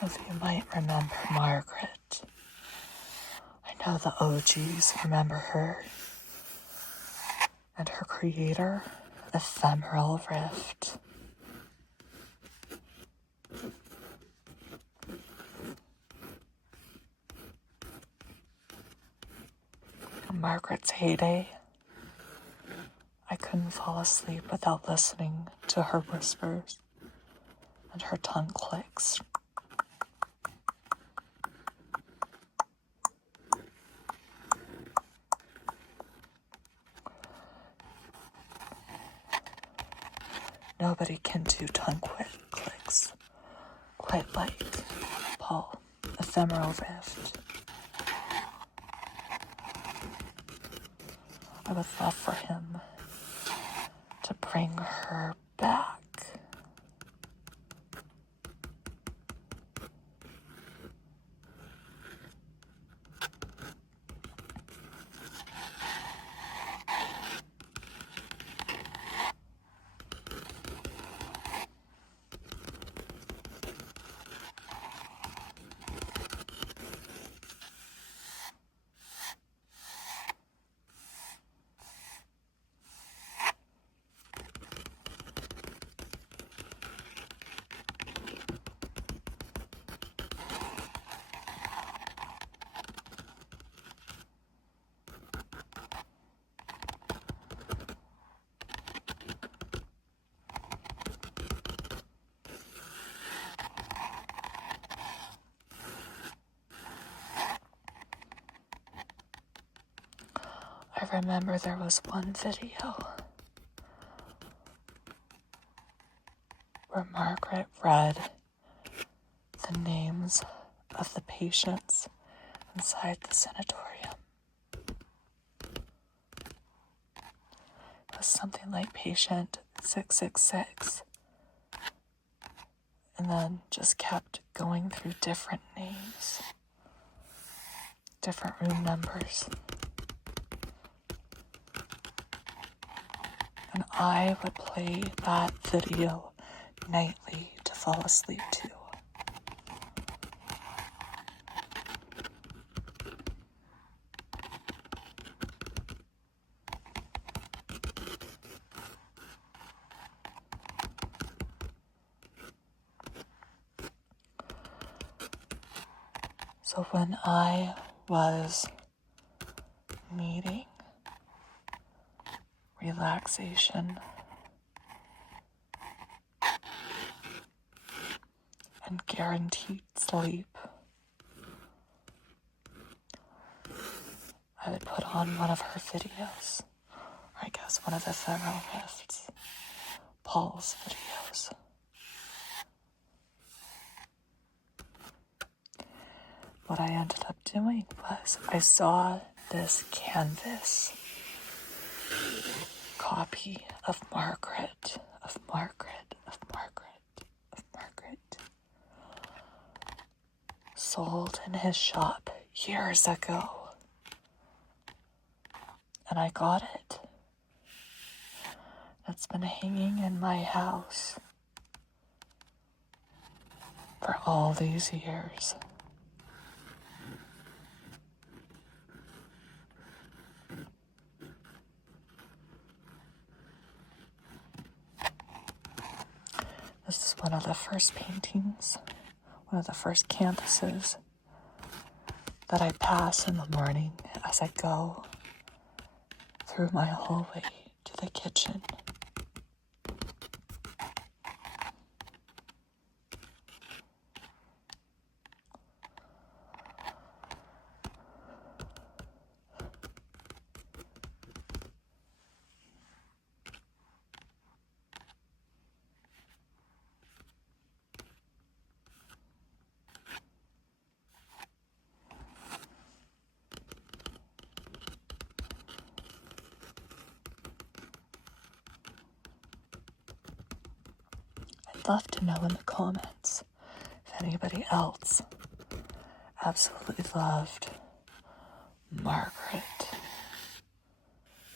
Some of you might remember Margaret. I know the OGs remember her and her creator, Ephemeral Rift. In Margaret's heyday, I couldn't fall asleep without listening to her whispers and her tongue clicks. Nobody can do tongue clicks quite like Paul, Ephemeral Rift. I would love for him to bring her back. I remember there was one video where Margaret read the names of the patients inside the sanatorium. It was something like patient 666, and then just kept going through different names, different room numbers. And I would play that video nightly to fall asleep to. So when I was needing relaxation and guaranteed sleep, I would put on one of her videos, or I guess one of the Ephemeral Rift's, Paul's videos. What I ended up doing was I saw this canvas copy of Margaret, sold in his shop years ago. And I got it. It's been hanging in my house for all these years. This is one of the first paintings, one of the first canvases that I pass in the morning as I go through my hallway to the kitchen. I'd love to know in the comments if anybody else absolutely loved Margaret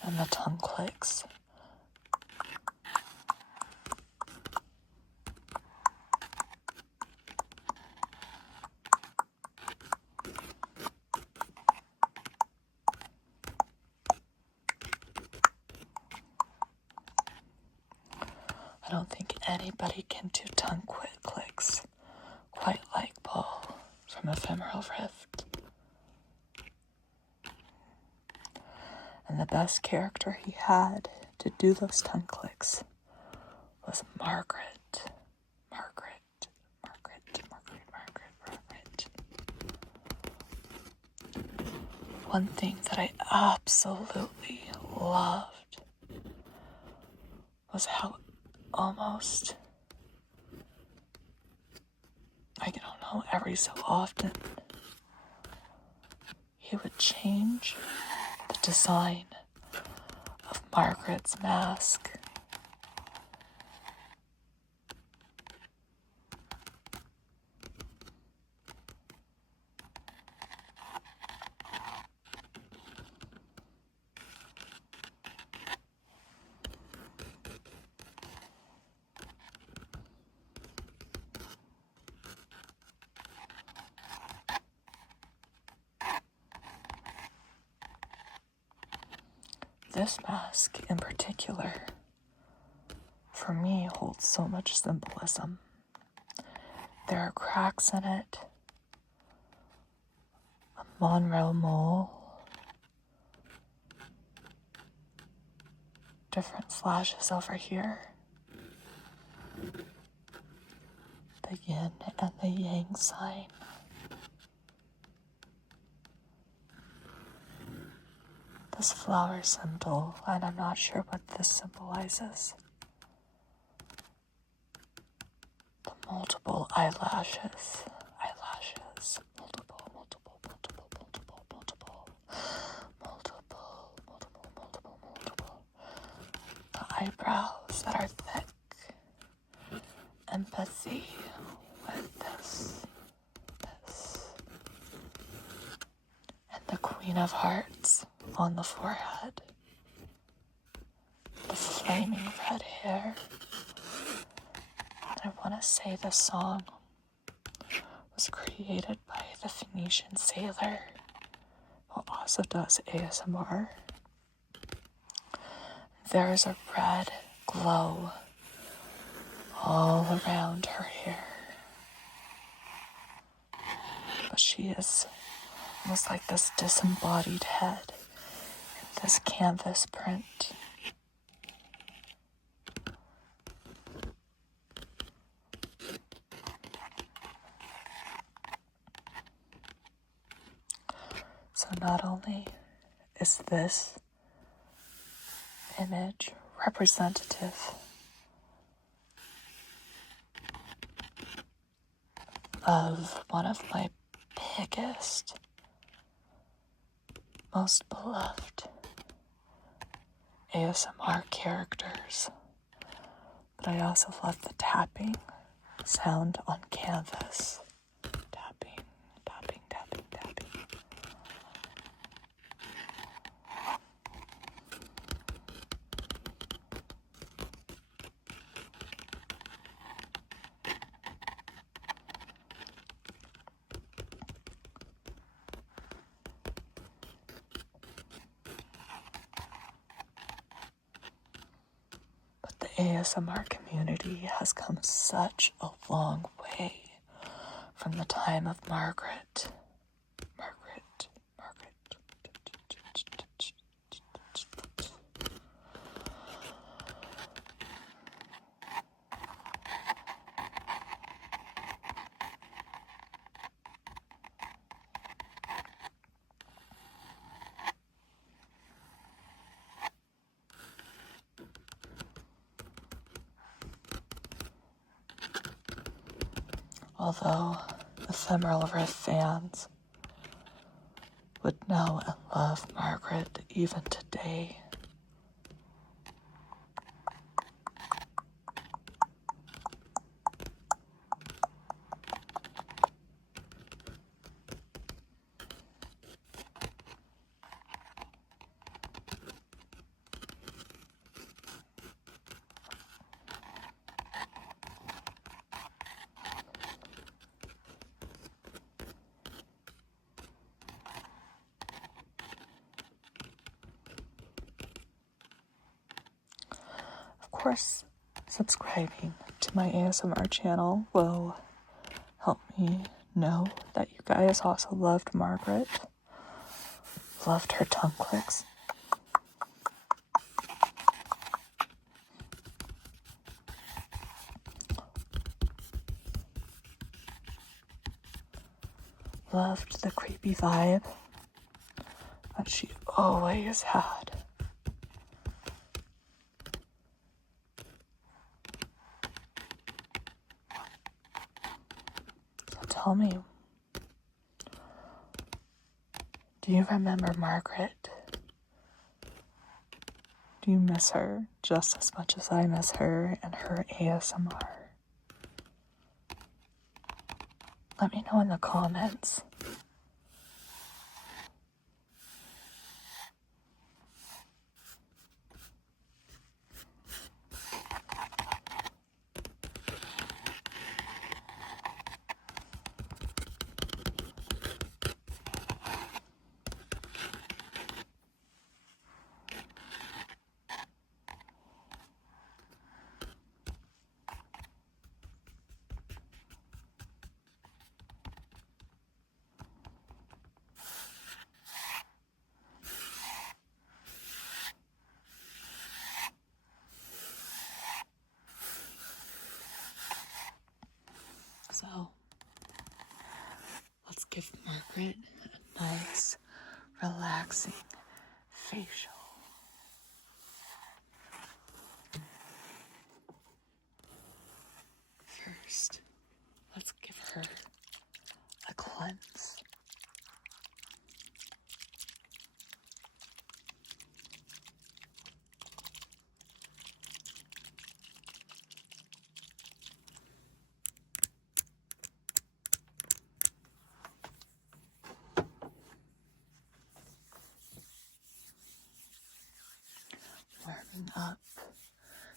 and the tongue clicks. I don't think anybody can do tongue clicks quite like Paul from Ephemeral Rift. And the best character he had to do those tongue clicks was Margaret. One thing that I absolutely loved was how almost, I don't know, every so often, he would change the design of Margaret's mask. This mask in particular, for me, holds so much symbolism. There are cracks in it, a Monroe mole, different slashes over here, the yin and the yang sign. This flower symbol, and I'm not sure what this symbolizes. The multiple eyelashes, multiple. The eyebrows that are thick. Empathy with this. And the Queen of Hearts on the forehead. The flaming red hair. And I want to say the song was created by the Phoenician sailor who also does ASMR. There is a red glow all around her hair. But she is almost like this disembodied head in this canvas print. So not only is this image representative of one of my biggest, most beloved ASMR characters, but I also love the tapping sound on canvas. Tapping. But the ASMR community has come such a long way from the time of Margaret. Although Ephemeral Rift fans would know and love Margaret even today. Of course, subscribing to my ASMR channel will help me know that you guys also loved Margaret, loved her tongue clicks. Loved the creepy vibe that she always had. So tell me, do you remember Margaret? Do you miss her just as much as I miss her and her ASMR? Let me know in the comments. So, let's give Margaret a nice, relaxing facial. First, let's give her a cleanse. Warming up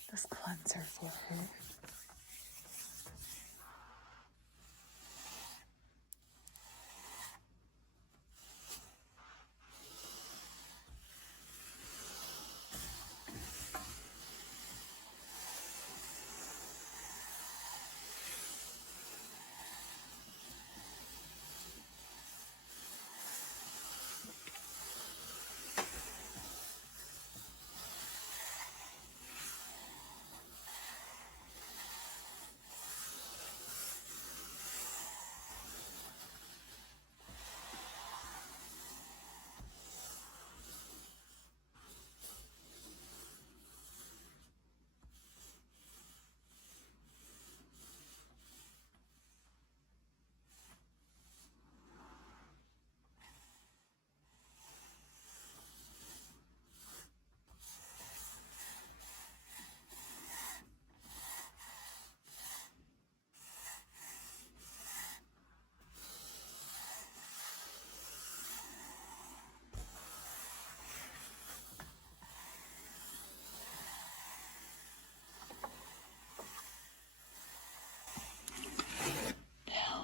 this cleanser for her.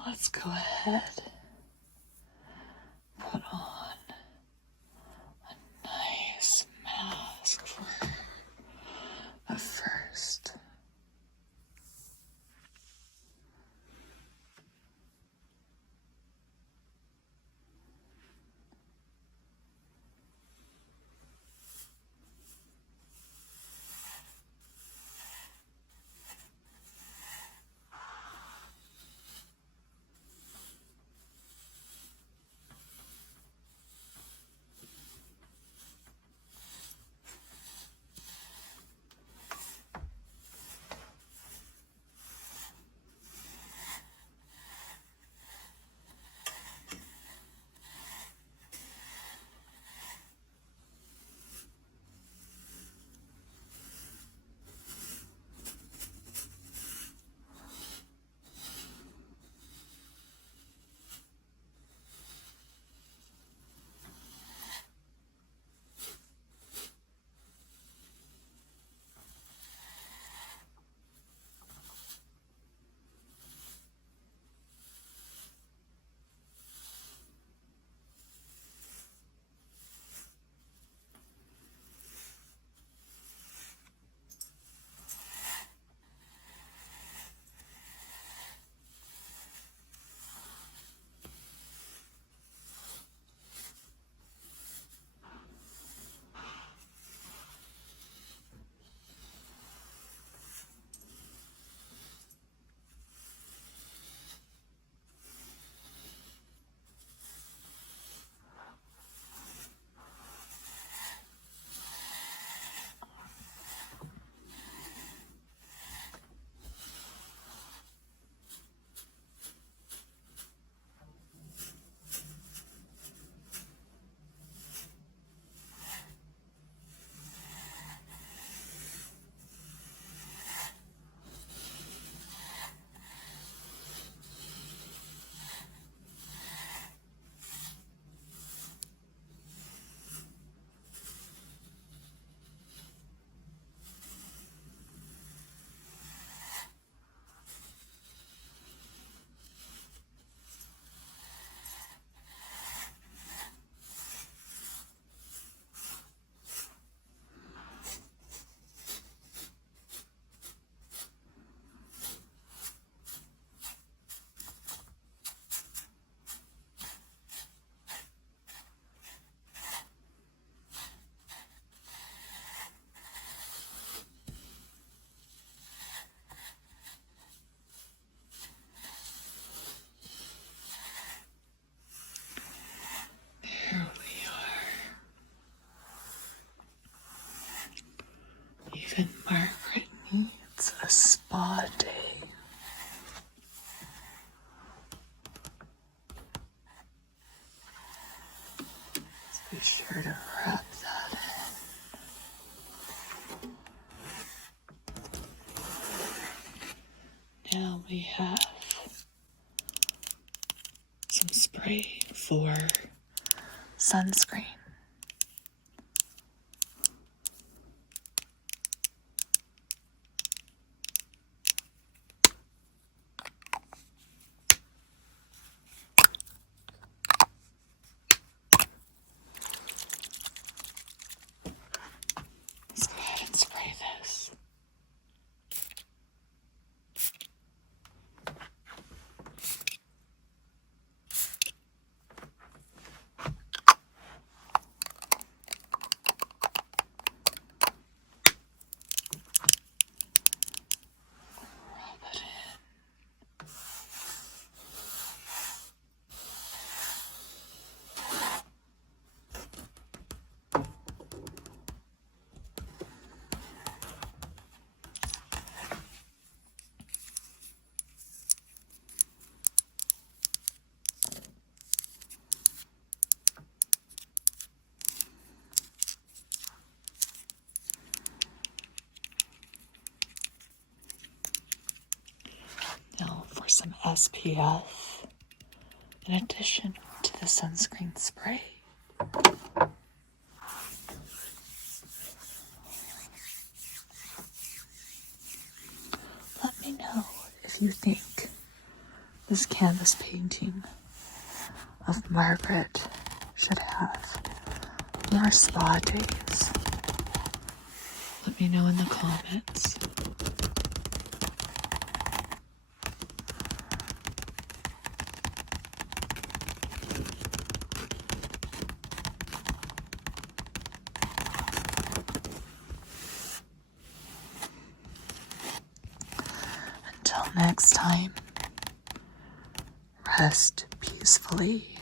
Let's go ahead, put on a nice mask for her. But first, Even Margaret needs a spa day. Let's be sure to wrap that in. Now we have some spray for sunscreen. Let's go ahead and spray this. Now for some SPF in addition to the sunscreen spray. Let me know if you think this canvas painting of Margaret should have more spa days. Let me know in the comments. Until next time, rest peacefully.